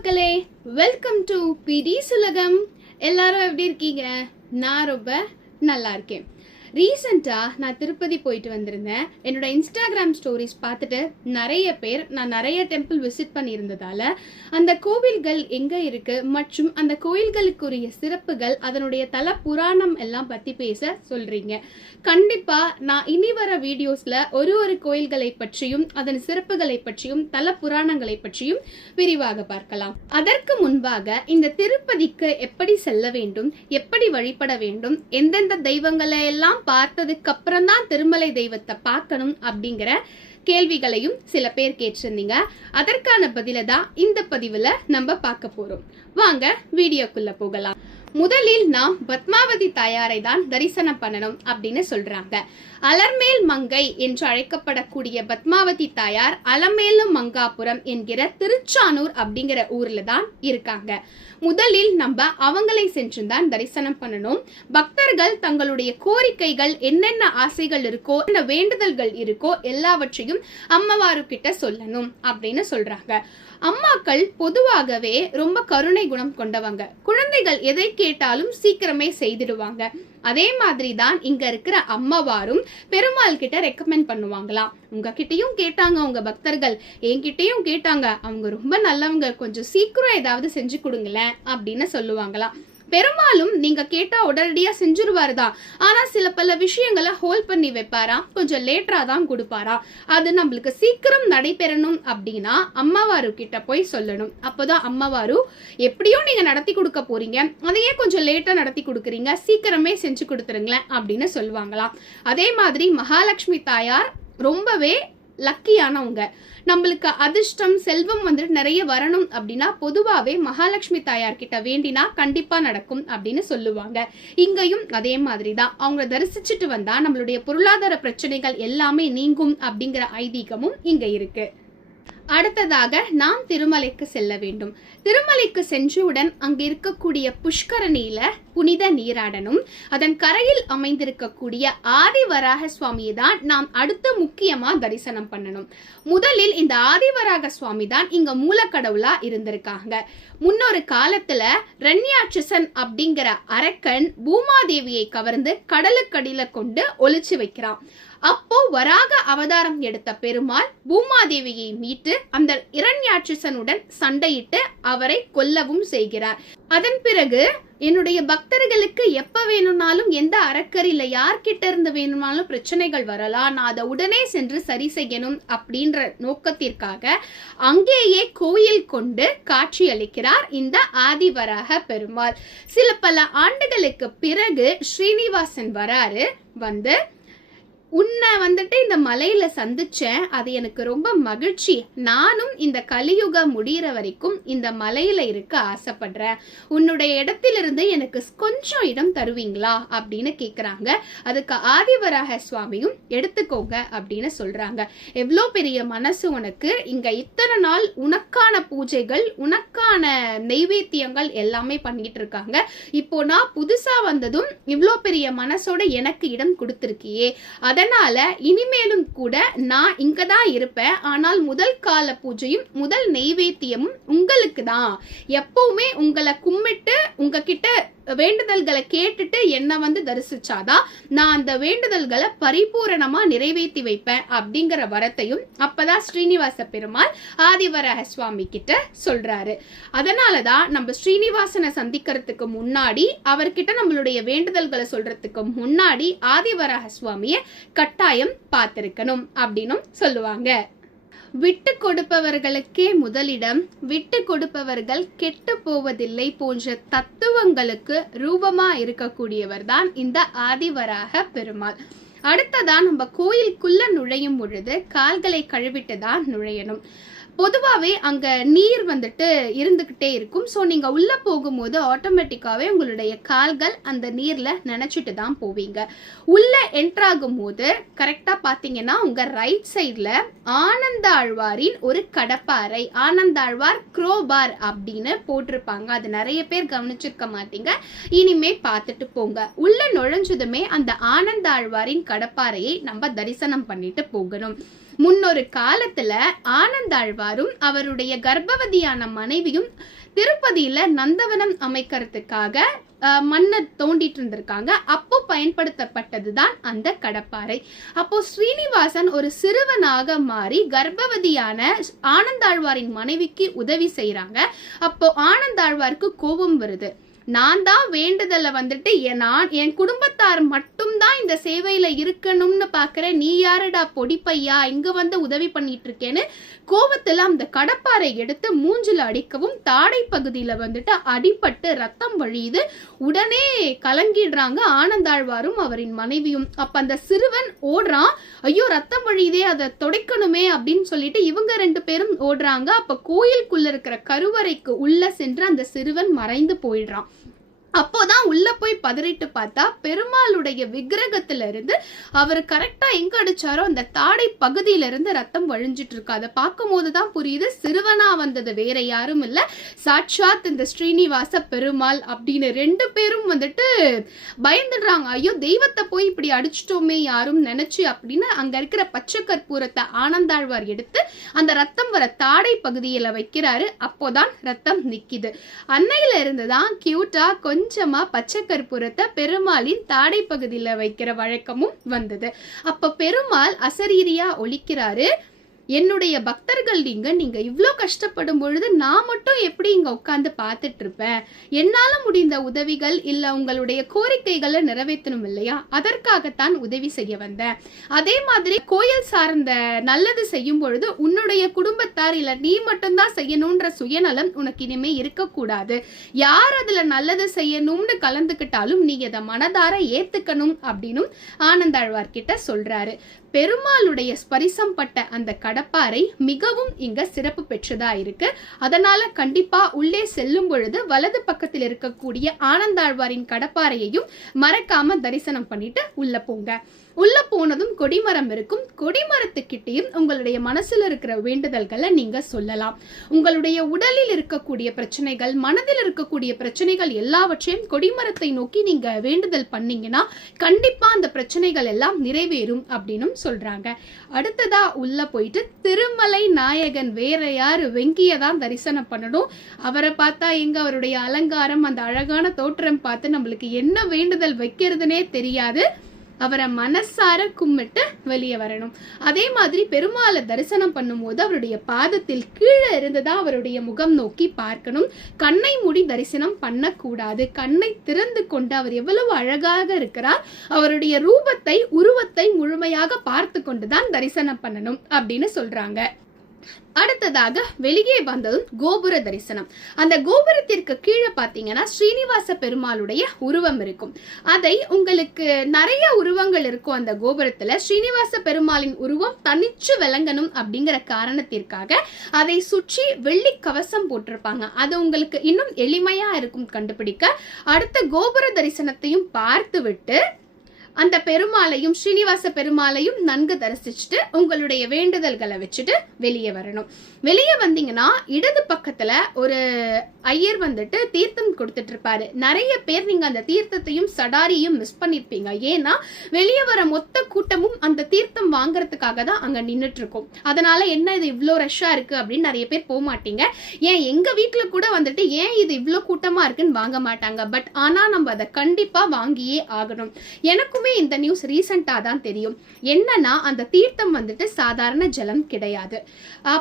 மக்களே welcome to பிடி சுலகம் எல்லாரும் எப்படி இருக்கீங்க? நான் ரொம்ப நல்லா இருக்கேன். ரீசெண்டாக நான் திருப்பதி போயிட்டு வந்திருந்தேன். என்னோட இன்ஸ்டாகிராம் ஸ்டோரிஸ் பார்த்துட்டு நிறைய பேர் நான் நிறைய டெம்பிள் விசிட் பண்ணியிருந்ததால அந்த கோவில்கள் எங்கே இருக்கு மற்றும் அந்த கோயில்களுக்குரிய சிறப்புகள் அதனுடைய தல புராணம் எல்லாம் பற்றி பேச சொல்கிறீங்க கண்டிப்பாக நான் இனி வர வீடியோஸில் ஒரு ஒரு கோயில்களை பற்றியும் அதன் சிறப்புகளை பற்றியும் தல புராணங்களை பற்றியும் விரிவாக பார்க்கலாம். அதற்கு முன்பாக இந்த திருப்பதிக்கு எப்படி செல்ல வேண்டும் எப்படி வழிபட வேண்டும் எந்தெந்த தெய்வங்களை எல்லாம் பார்த்ததுக்கு அப்புறம் தான் திருமலை தெய்வத்தை பார்க்கணும் அப்படிங்கிற கேள்விகளையும் சில பேர் கேட்டிருந்தீங்க. அதற்கான பதில தான் இந்த பதிவுல நம்ம பார்க்க போறோம். வாங்க வீடியோக்குள்ள போகலாம். முதலில் நாம் பத்மாவதி தாயாரை தான் தரிசனம் பண்ணணும் அப்படின்னு சொல்றாங்க. அலர்மேல் மங்கை என்று அழைக்கப்படக்கூடிய பத்மாவதி தாயார் அலமேலும் மங்காபுரம் என்கிற திருச்சானூர் அப்படிங்கிற ஊர்ல தான் இருக்காங்க. முதலில் நம்ம அவங்களை சென்று தான் தரிசனம் பண்ணணும். பக்தர்கள் தங்களுடைய கோரிக்கைகள் என்னென்ன ஆசைகள் இருக்கோ என்ன வேண்டுதல்கள் இருக்கோ எல்லாவற்றையும் அம்மவாரு கிட்ட சொல்லணும் அப்படின்னு சொல்றாங்க. அம்மாக்கள் பொதுவாகவே ரொம்ப கருணை குணம் கொண்டவங்க. குழந்தைகள் எதை கேட்டாலும் சீக்கிரமே செய்திடுவாங்க. அதே மாதிரி தான் இங்க இருக்கிற அம்மவாரும் பெருமாள் கிட்ட ரெக்கமெண்ட் பண்ணுவாங்களாம். உங்ககிட்டயும் கேட்டாங்க உங்க பக்தர்கள். என்கிட்டயும் கேட்டாங்க. அவங்க ரொம்ப நல்லவங்க. கொஞ்சம் சீக்கிரம் ஏதாவது செஞ்சு கொடுங்களேன் அப்படின்னு சொல்லுவாங்களாம். பெரும்பாலும் நீங்க கேட்டா உடனடியா செஞ்சுருவாரு தான் ஆனா சில பல விஷயங்களை ஹோல்ட் பண்ணி வைப்பாராம் கொஞ்சம் லேட்டரா தான் கொடுப்பாரா? அது நம்மளுக்கு சீக்கிரம் நடைபெறணும் அப்படின்னா அம்மாவாரு கிட்ட போய் சொல்லணும். அப்போதான் அம்மாவாரு எப்படியும் நீங்க நடத்தி கொடுக்க போறீங்க. அதையே கொஞ்சம் லேட்டா நடத்தி கொடுக்குறீங்க. சீக்கிரமே செஞ்சு கொடுத்துருங்களேன் அப்படின்னு சொல்லுவாங்களாம். அதே மாதிரி மகாலட்சுமி தாயார் ரொம்பவே லக்கியானவங்க. நம்மளுக்கு அதிர்ஷ்டம் செல்வம் வந்துட்டு நிறைய வரணும் அப்படின்னா பொதுவாகவே மகாலட்சுமி தாயார் கிட்ட வேண்டினா கண்டிப்பாக நடக்கும் அப்படின்னு சொல்லுவாங்க. இங்கேயும் அதே மாதிரி தான் அவங்க தரிசிச்சுட்டு வந்தால் நம்மளுடைய பொருளாதார பிரச்சனைகள் எல்லாமே நீங்கும் அப்படிங்கிற ஐதீகமும் இங்கே இருக்குது அடுத்ததாக நாம் திருமலைக்கு செல்ல வேண்டும். திருமலைக்கு சென்றவுடன் அங்கு இருக்கக்கூடிய புஷ்கரணியில புனித நீராடனும் அதன் கரையில் அமைந்திருக்கக்கூடிய ஆதிவராக சுவாமியை தான் நாம் அடுத்த முக்கியமா தரிசனம் பண்ணணும். முதலில் இந்த ஆதிவராக சுவாமி தான் இங்க மூலக்கடவுளா இருந்திருக்காங்க. முன்னொரு காலத்துல ரண்யாட்சசன் அப்படிங்கிற அரக்கன் பூமாதேவியை கவர்ந்து கடலுக்கடியில கொண்டு ஒழிச்சு வைக்கிறான். அப்போ வராக அவதாரம் எடுத்த பெருமாள் பூமாதேவியை மீட்டு அந்த இரண்யாட்சசனுடன் சண்டையிட்டு அவரை கொல்லவும் செய்கிறார். அதன் பிறகு என்னுடைய பக்தர்களுக்கு எப்ப வேணும்னாலும் எந்த அரக்கர் யார்கிட்ட இருந்து வேணும்னாலும் பிரச்சனைகள் வரலாம். நான் அதை உடனே சென்று சரி செய்யணும் அப்படின்ற நோக்கத்திற்காக அங்கேயே கோயில் கொண்டு காட்சி அளிக்கிறார் இந்த ஆதிவராக பெருமாள். சில பல ஆண்டுகளுக்கு பிறகு ஸ்ரீனிவாசன் வராரு வந்து உன்னை வந்துட்டு இந்த மலையில சந்திச்சேன். அது எனக்கு ரொம்ப மகிழ்ச்சி. நானும் இந்த கலியுகம் முடியிற வரைக்கும் இந்த மலையில இருக்க ஆசைப்படுறேன். உன்னுடைய இடத்திலிருந்து எனக்கு கொஞ்சம் இடம் தருவீங்களா? அப்படின்னு கேட்குறாங்க அதுக்கு ஆதிவராக சுவாமியும் எடுத்துக்கோங்க அப்படின்னு சொல்றாங்க. எவ்வளோ பெரிய மனசு உனக்கு. இங்க இத்தனை நாள் உனக்கான பூஜைகள் உனக்கான நெய்வேத்தியங்கள் எல்லாமே பண்ணிட்டு இருக்காங்க. இப்போ நான் புதுசா வந்ததும் இவ்வளோ பெரிய மனசோட எனக்கு இடம் கொடுத்துருக்கியே. அதனால இனிமேலும் கூட நான் இங்க தான் இருப்பேன். ஆனால் முதல் கால பூஜையும் முதல் நெய்வேத்தியமும் உங்களுக்கு தான். எப்பவுமே உங்களை கும்பிட்டு உங்ககிட்ட வேண்டுதல்களை கேட்டுட்டு என்ன வந்து தரிசிச்சாதான் நான் அந்த வேண்டுதல்களை பரிபூரணமா நிறைவேற்றி வைப்பேன் அப்படிங்கிற வரத்தையும் அப்பதான் ஸ்ரீனிவாச பெருமாள் ஆதிவரக சுவாமி கிட்ட சொல்றாரு. அதனாலதான் நம்ம ஸ்ரீனிவாசனை சந்திக்கிறதுக்கு முன்னாடி அவர்கிட்ட நம்மளுடைய வேண்டுதல்களை சொல்றதுக்கு முன்னாடி ஆதிவரக சுவாமிய கட்டாயம் பார்த்திருக்கணும் அப்படின்னும் சொல்லுவாங்க. விட்டு கொடுப்பவர்களுக்கே முதலிடம் விட்டு கொடுப்பவர்கள் கெட்டு போவதில்லை போன்ற தத்துவங்களுக்கு ரூபமா இருக்கக்கூடியவர் தான் இந்த ஆதிவராக பெருமாள். அடுத்ததான் நம்ம கோயிலுக்குள்ள நுழையும் பொழுது கால்களை கழுவிட்டு தான் நுழையணும். பொதுவாகவே அங்கே நீர் வந்துட்டு இருந்துக்கிட்டே இருக்கும். ஸோ நீங்கள் உள்ளே போகும்போது ஆட்டோமேட்டிக்காகவே உங்களுடைய கால்கள் அந்த நீரில் நினச்சிட்டு தான் போவீங்க. உள்ளே என்ட்ராகும் போது கரெக்டாக பார்த்தீங்கன்னா உங்கள் ரைட் சைடில் ஆனந்த ஆழ்வாரின் ஒரு கடப்பாறை ஆனந்த ஆழ்வார் குரோபார் அப்படின்னு போட்டிருப்பாங்க. அது நிறைய பேர் கவனிச்சிருக்க மாட்டீங்க. இனிமே பார்த்துட்டு போங்க. உள்ளே நுழைஞ்சதுமே அந்த ஆனந்த ஆழ்வாரின் கடப்பாறையை நம்ம தரிசனம் பண்ணிட்டு போகணும். முன்னொரு காலத்துல ஆனந்தாழ்வாரும் அவருடைய கர்ப்பவதியான மனைவியும் திருப்பதியில நந்தவனம் அமைக்கிறதுக்காக மண்ணை தோண்டிட்டு இருந்திருக்காங்க. அப்போ பயன்படுத்தப்பட்டதுதான் அந்த கடப்பாறை. அப்போ ஸ்ரீனிவாசன் ஒரு சிறுவனாக மாறி கர்ப்பவதியான ஆனந்தாழ்வாரின் மனைவிக்கு உதவி செய்கிறாங்க அப்போ ஆனந்தாழ்வாருக்கு கோபம் வருது. நான் தான் வேண்டுதலை வந்துட்டு என் நான் என் குடும்பத்தார் மட்டும்தான் இந்த சேவையில இருக்கணும்னு பாக்குறேன் நீ யாருடா பொடிப்பையா இங்க வந்து உதவி பண்ணிட்டு இருக்கேன்னு கோபத்துல அந்த கடப்பாரை எடுத்து மூஞ்சில் அடிக்கவும் தாடை பகுதியில வந்துட்டு அடிபட்டு ரத்தம் வழியுது. உடனே கலங்கிடுறாங்க ஆனந்தாழ்வாரும் அவரின் மனைவியும். அப்ப அந்த சிறுவன் ஓடுறான். ஐயோ ரத்தம் வழியுதே அதை துடைக்கணுமே அப்படின்னு சொல்லிட்டு இவங்க ரெண்டு பேரும் ஓடுறாங்க. அப்ப கோயிலுக்குள்ள இருக்கிற கருவறைக்கு உள்ள சென்று அந்த சிறுவன் மறைந்து போயிடுறான். அப்போதான் உள்ள போய் பதறிட்டு பார்த்தா பெருமாளுடைய விக்கிரகத்துல இருந்து அவர் கரெக்டா எங்க அடிச்சாரோ அந்த தாடை பகுதியில இருந்து ரத்தம் வழிஞ்சிட்டு இருக்கு. அதை பார்க்கும் போதுதான் புரியுது சிறுவனா வந்தது வேற யாரும் இல்ல. சாட்சாத் இந்த ஸ்ரீனிவாச பெருமாள் அப்படின்னு ரெண்டு பேரும் வந்துட்டு பயந்துடுறாங்க. ஐயோ தெய்வத்தை போய் இப்படி அடிச்சிட்டோமே யாரும் நினைச்சு அப்படின்னு அங்க இருக்கிற பச்சை கற்பூரத்தை ஆனந்தாழ்வார் எடுத்து அந்த ரத்தம் வர தாடை பகுதியில வைக்கிறாரு. அப்போதான் ரத்தம் நிக்குது. அன்னையில இருந்துதான் கியூட்டா கொஞ்சம் பச்சை கற்பூரத்தை பெருமாளின் தாடை பகுதியில வைக்கிற வழக்கமும் வந்தது. அப்ப பெருமாள் அசரீரியா ஒழிக்கிறாரு என்னுடைய பக்தர்கள் நீங்க நீங்க இவ்வளோ கஷ்டப்படும் பொழுது நான் மட்டும் எப்படி இங்க உட்காந்து பார்த்துட்டு இருப்பேன் என்னால முடிந்த உதவிகள் இல்ல உங்களுடைய கோரிக்கைகளை நிறைவேற்றணும் இல்லையா? அதற்காகத்தான் உதவி செய்ய வந்தேன். அதே மாதிரி கோயில் சார்ந்த நல்லது செய்யும் பொழுது உன்னுடைய குடும்பத்தார் இல்ல நீ மட்டும்தான் செய்யணும்ன்ற சுயநலம் உனக்கு இனிமே இருக்கக்கூடாது. யார் அதுல நல்லது செய்யணும்னு கலந்துக்கிட்டாலும் நீ அதை மனதார ஏத்துக்கணும் அப்படின்னும் ஆனந்தாழ்வார்கிட்ட சொல்றாரு. பெருமாளுடைய ஸ்பரிசம் பட்ட அந்த கடப்பாறை மிகவும் இங்க சிறப்பு பெற்றதா இருக்கு. அதனால கண்டிப்பா உள்ளே செல்லும் பொழுது வலது பக்கத்தில் இருக்கக்கூடிய ஆனந்தாழ்வாரின் கடப்பாறையையும் மறக்காம தரிசனம் பண்ணிட்டு உள்ள போங்க. உள்ள போனதும் கொடிமரம் இருக்கும். கொடிமரத்துக்கிட்டேயும் உங்களுடைய மனசுல இருக்கிற வேண்டுதல்களை நீங்க சொல்லலாம். உங்களுடைய உடலில் இருக்கக்கூடிய பிரச்சனைகள் மனதில் இருக்கக்கூடிய பிரச்சனைகள் எல்லாவற்றையும் கொடிமரத்தை நோக்கி நீங்க வேண்டுதல் பண்ணீங்கன்னா கண்டிப்பா அந்த பிரச்சனைகள் எல்லாம் நிறைவேறும் அப்படின்னு சொல்றாங்க. அடுத்ததா உள்ள போயிட்டு திருமலை நாயகன் வேற யாரு? வெங்கியை தான் தரிசனம் பண்ணணும். அவரை பார்த்தா எங்க அவருடைய அலங்காரம் அந்த அழகான தோற்றம் பார்த்து நம்மளுக்கு என்ன வேண்டுதல் வைக்கிறதுனே தெரியாது. அவரை மனசார கும்பிட்டு வெளியே வரணும். அதே மாதிரி பெருமாளை தரிசனம் பண்ணும்போது அவருடைய பாதத்தில் கீழே இருந்துதான் அவருடைய முகம் நோக்கி பார்க்கணும். கண்ணை மூடி தரிசனம் பண்ணக்கூடாது. கண்ணை திறந்து கொண்டு அவர் எவ்வளவு அழகாக இருக்கிறார். அவருடைய ரூபத்தை உருவத்தை முழுமையாக பார்த்து கொண்டுதான் தரிசனம் பண்ணணும் அப்படின்னு சொல்றாங்க. அடுத்ததாக வெளியே வந்ததும் கோபுர தரிசனம். அந்த கோபுரத்திற்கு கீழே பார்த்தீங்கன்னா ஸ்ரீனிவாச பெருமாளுடைய உருவம் இருக்கும். அதை உங்களுக்கு நிறைய உருவங்கள் இருக்கும் அந்த கோபுரத்தில். ஸ்ரீனிவாச பெருமாளின் உருவம் தனிச்சு விளங்கணும் அப்படிங்கிற காரணத்திற்காக அதை சுற்றி வெள்ளி கவசம் போட்டிருப்பாங்க. அது உங்களுக்கு இன்னும் எளிமையாக இருக்கும் கண்டுபிடிக்க. அடுத்த கோபுர தரிசனத்தையும் பார்த்துவிட்டு அந்த பெருமாளையும் ஸ்ரீனிவாச பெருமாளையும் நன்கு தரிசிச்சுட்டு உங்களுடைய வேண்டுதல்களை வச்சுட்டு வெளியே வரணும். வெளியே வந்தீங்கன்னா இடது பக்கத்துல ஒரு ஐயர் வந்துட்டு தீர்த்தம் கொடுத்துட்டு இருப்பாரு நிறைய பேர் நீங்க அந்த தீர்த்தத்தையும் சடாரியும் மிஸ் பண்ணிருப்பீங்க. ஏன்னா வெளியே வர மொத்த கூட்டமும் அந்த தீர்த்தம் வாங்குறதுக்காக தான் அங்க நின்றுட்டு இருக்கும் அதனால என்ன இது இவ்வளோ ரஷ்ஷா இருக்கு அப்படின்னு நிறைய பேர் போக மாட்டீங்க. ஏன் எங்க வீட்டில் கூட வந்துட்டு ஏன் இது இவ்வளோ கூட்டமா இருக்குன்னு வாங்க மாட்டாங்க. பட் ஆனா நம்ம அதை கண்டிப்பா வாங்கியே ஆகணும். எனக்கும் இந்த நியூஸ் ரீசெண்டாக தான் தெரியும். என்னன்னா அந்த தீர்த்தம் வந்துட்டு சாதாரண ஜலம் கிடையாது.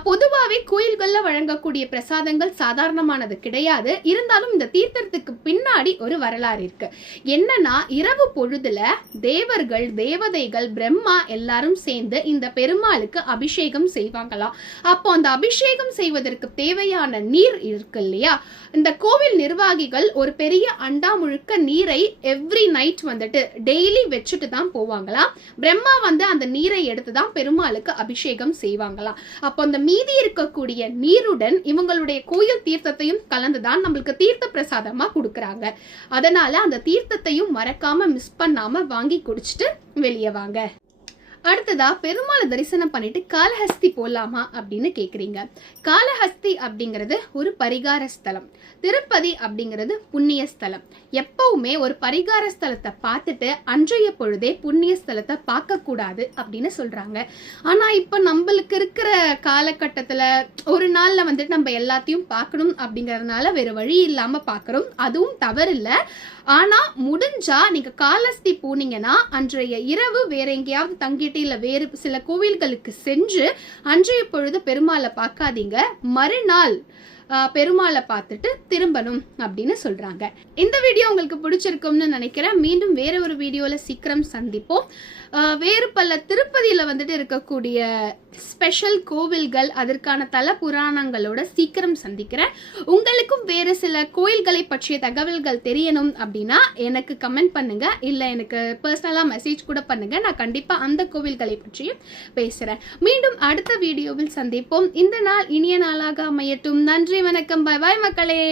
பொதுவாகவே கோயில்களில் கோயில்கள்ல வழங்கக்கூடிய பிரசாதங்கள் சாதாரணமானது கிடையாது. இருந்தாலும் இந்த தீர்த்தத்துக்கு பின்னாடி ஒரு வரலாறு இருக்கு. என்னன்னா இரவு பொழுதுல தேவர்கள் தேவதைகள் பிரம்மா எல்லாரும் சேர்ந்து இந்த பெருமாளுக்கு அபிஷேகம் செய்வாங்களாம். அப்போ அந்த அபிஷேகம் செய்வதற்கு தேவையான நீர் இருக்கு இல்லையா? இந்த கோவில் நிர்வாகிகள் ஒரு பெரிய அண்டா முழுக்க நீரை எவ்ரி நைட் வந்துட்டு டெய்லி வச்சுட்டு தான் போவாங்களாம் பிரம்மா வந்து அந்த நீரை எடுத்து தான் பெருமாளுக்கு அபிஷேகம் செய்வாங்களாம் அப்போ அந்த மீதி இருக்கக்கூடிய நீருடன் இவங்களுடைய கோயில் தீர்த்தத்தையும் கலந்துதான் நம்மளுக்கு தீர்த்த பிரசாதமா கொடுக்குறாங்க. அதனால அந்த தீர்த்தத்தையும் மறக்காம மிஸ் பண்ணாம வாங்கி குடிச்சிட்டு வெளியே வாங்க. அடுத்ததா பெருமாளை தரிசனம் பண்ணிட்டு காளஹஸ்தி போகலாமா அப்படின்னு கேட்குறீங்க காளஹஸ்தி அப்படிங்கிறது ஒரு பரிகார ஸ்தலம். திருப்பதி அப்படிங்கிறது புண்ணிய ஸ்தலம். எப்பவுமே ஒரு பரிகார ஸ்தலத்தை பார்த்துட்டு அன்றைய பொழுதே புண்ணிய ஸ்தலத்தை பார்க்கக்கூடாது அப்படின்னு சொல்கிறாங்க ஆனால் இப்போ நம்மளுக்கு இருக்கிற காலகட்டத்தில் ஒரு நாள்ல வந்துட்டு நம்ம எல்லாத்தையும் பார்க்கணும் அப்படிங்கிறதுனால வேறு வழி இல்லாமல் பார்க்குறோம். அதுவும் தவறில்ல. ஆனால் முடிஞ்சால் நீங்கள் காலஸ்தி போனீங்கன்னா அன்றைய இரவு வேற எங்கேயாவது தங்கி தங்கிட்டு வேறு சில கோவில்களுக்கு சென்று அன்றைய பொழுது பெருமாளை பார்க்காதீங்க. மறுநாள் பெருமாளை பார்த்துட்டு திரும்பணும் அப்படின்னு சொல்கிறாங்க இந்த வீடியோ உங்களுக்கு பிடிச்சிருக்கும்னு நினைக்கிறேன். மீண்டும் வேற ஒரு வீடியோவில் சீக்கிரம் சந்திப்போம். வேறு பல திருப்பதியில் வந்துட்டு இருக்கக்கூடிய ஸ்பெஷல் கோவில்கள் அதற்கான தல புராணங்களோட சீக்கிரம் சந்திக்கிறேன். உங்களுக்கும் வேறு சில கோயில்களை பற்றிய தகவல்கள் தெரியணும் அப்படின்னா எனக்கு கமெண்ட் பண்ணுங்க. இல்லை எனக்கு பர்சனலாக மெசேஜ் கூட பண்ணுங்க. நான் கண்டிப்பாக அந்த கோவில்களை பற்றியும் பேசுகிறேன் மீண்டும் அடுத்த வீடியோவில் சந்திப்போம். இந்த நாள் இனிய நாளாக அமையட்டும். நன்றி. நன்றி வணக்கம். பாய் பாய் மக்களே.